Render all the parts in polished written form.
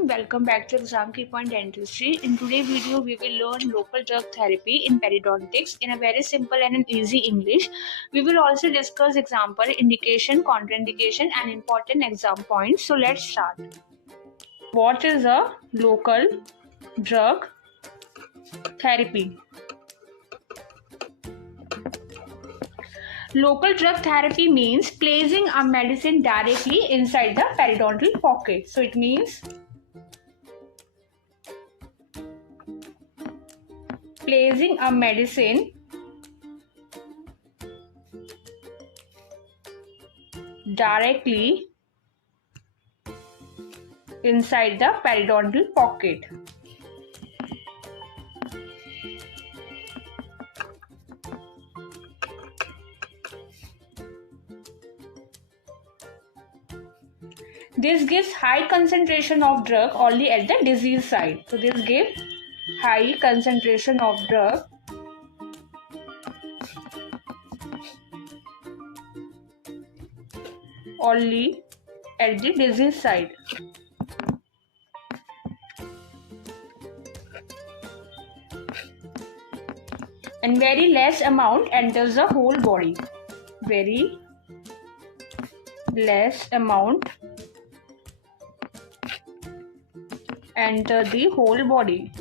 everyone, welcome back to Exam Key Point Dentistry. In today's video, we will learn local drug therapy in periodontics in a very simple and an easy English. We will also discuss example, indication, contraindication and important exam points. So let's start. What is a local drug therapy? Local drug therapy means placing a medicine directly inside the periodontal pocket. So it means placing a medicine directly inside the periodontal pocket. This gives high concentration of drug only at the disease site. So this gives high concentration of drug only at the disease site. And very less amount enters the whole body. Very less amount enter the whole body.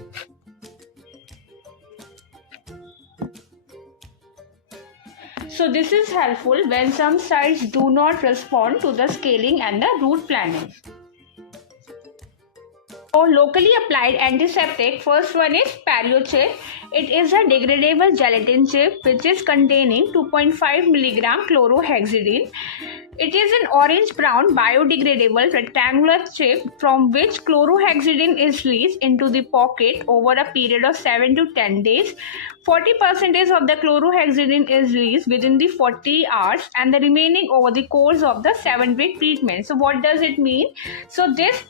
So this is helpful when some sites do not respond to the scaling and the root planning. So locally applied antiseptic, first one is Periochip. It is a degradable gelatin chip which is containing 2.5 mg chlorohexidine. It is an orange-brown biodegradable rectangular chip from which chlorohexidine is released into the pocket over a period of 7 to 10 days. 40% of the chlorohexidine is released within the 40 hours and the remaining over the course of the 7-week treatment. So what does it mean? So this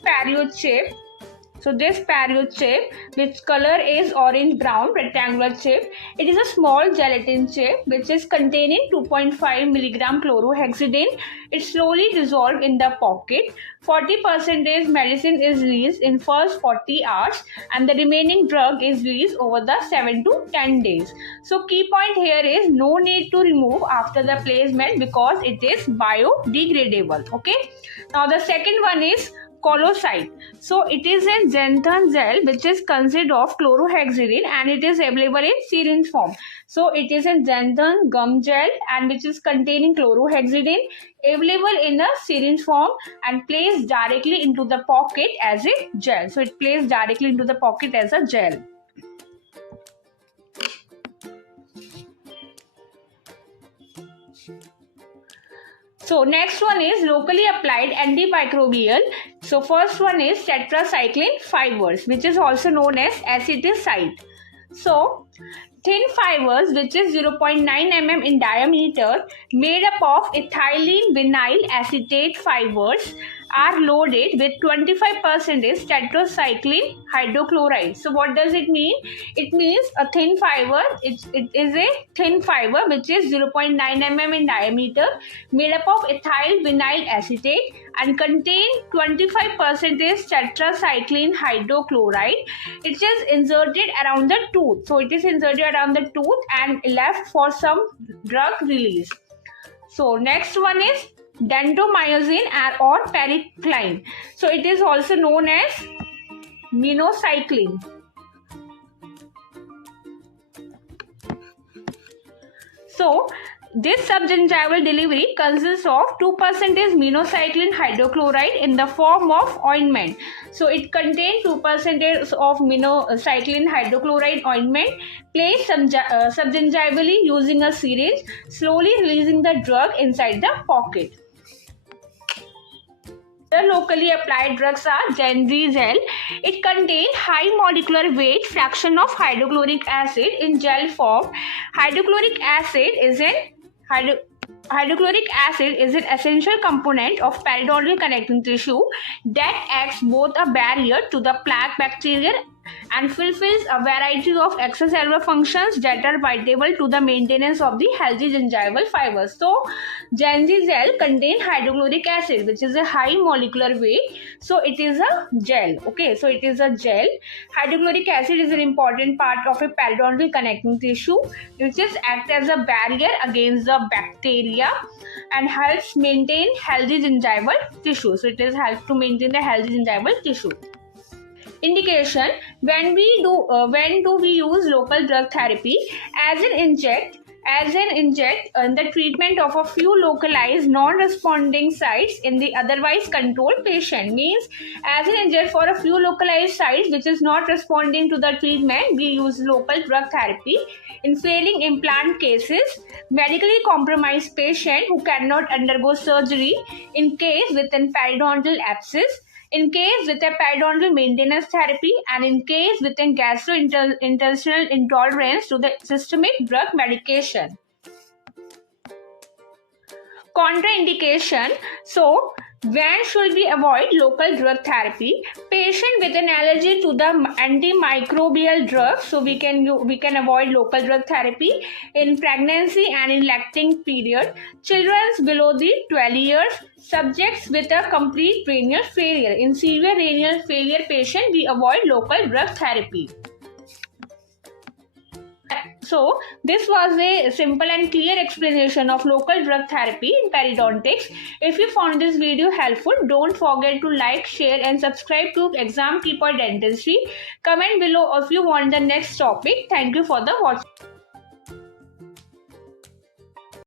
Periochip, which color is orange brown rectangular chip, it is a small gelatin chip which is containing 2.5 mg chlorohexidine. It slowly dissolved in the pocket. 40% medicine is released in first 40 hours and the remaining drug is released over the 7 to 10 days. So key point here is no need to remove after the placement because it is biodegradable. Okay. Now the second one is Chlosite. So it is a xanthan gel which is consist of chlorohexidine and it is available in syringe form. So it is a xanthan gum gel and which is containing chlorohexidine available in a syringe form and placed directly into the pocket as a gel. So it placed directly into the pocket as a gel. So next one is locally applied antimicrobial. So first one is tetracycline fibres which is also known as Actisite. So thin fibers which is 0.9 mm in diameter made up of ethylene vinyl acetate fibers are loaded with 25% tetracycline hydrochloride. So what does it mean? It means a thin fiber, it is a thin fiber which is 0.9 mm in diameter made up of ethyl vinyl acetate and contain 25% tetracycline hydrochloride. It is inserted around the tooth. So it is inserted around the tooth and left for some drug release. So next one is dentamycin or pericline. So it is also known as minocycline. So this subgingival delivery consists of 2% minocycline hydrochloride in the form of ointment. So it contains 2% of minocycline hydrochloride ointment placed subgingivally using a syringe, slowly releasing the drug inside the pocket. The locally applied drugs are Genigel. It contains high molecular weight fraction of hydrochloric acid in gel form. Hydrochloric acid is an essential component of periodontal connecting tissue that acts both a barrier to the plaque bacteria and fulfills a variety of extracellular functions that are vital to the maintenance of the healthy gingival fibers. So, Genigel contains hydrochloric acid, which is a high molecular weight. So, it is a gel. Okay, so it is a gel. Hydrochloric acid is an important part of a periodontal connecting tissue, which is act as a barrier against the bacteria and helps maintain healthy gingival tissue. So, it is helps to maintain the healthy gingival tissue. Indication: when do we use local drug therapy as an inject in the treatment of a few localized non-responding sites in the otherwise controlled patient. Means, as an inject for a few localized sites which is not responding to the treatment, we use local drug therapy. In failing implant cases, medically compromised patient who cannot undergo surgery, in case with an periodontal abscess, in case with a periodontal maintenance therapy, and in case with a gastrointestinal intolerance to the systemic drug medication. Contraindication. So, when should we avoid local drug therapy? Patient with an allergy to the antimicrobial drugs, so we can avoid local drug therapy. In pregnancy and in lacting period, children below the 12 years, subjects with a complete renal failure. In severe renal failure patient, we avoid local drug therapy. So, this was a simple and clear explanation of local drug therapy in periodontics. If you found this video helpful, don't forget to like, share and subscribe to Exam Keeper Dentistry. Comment below if you want the next topic. Thank you for the watching.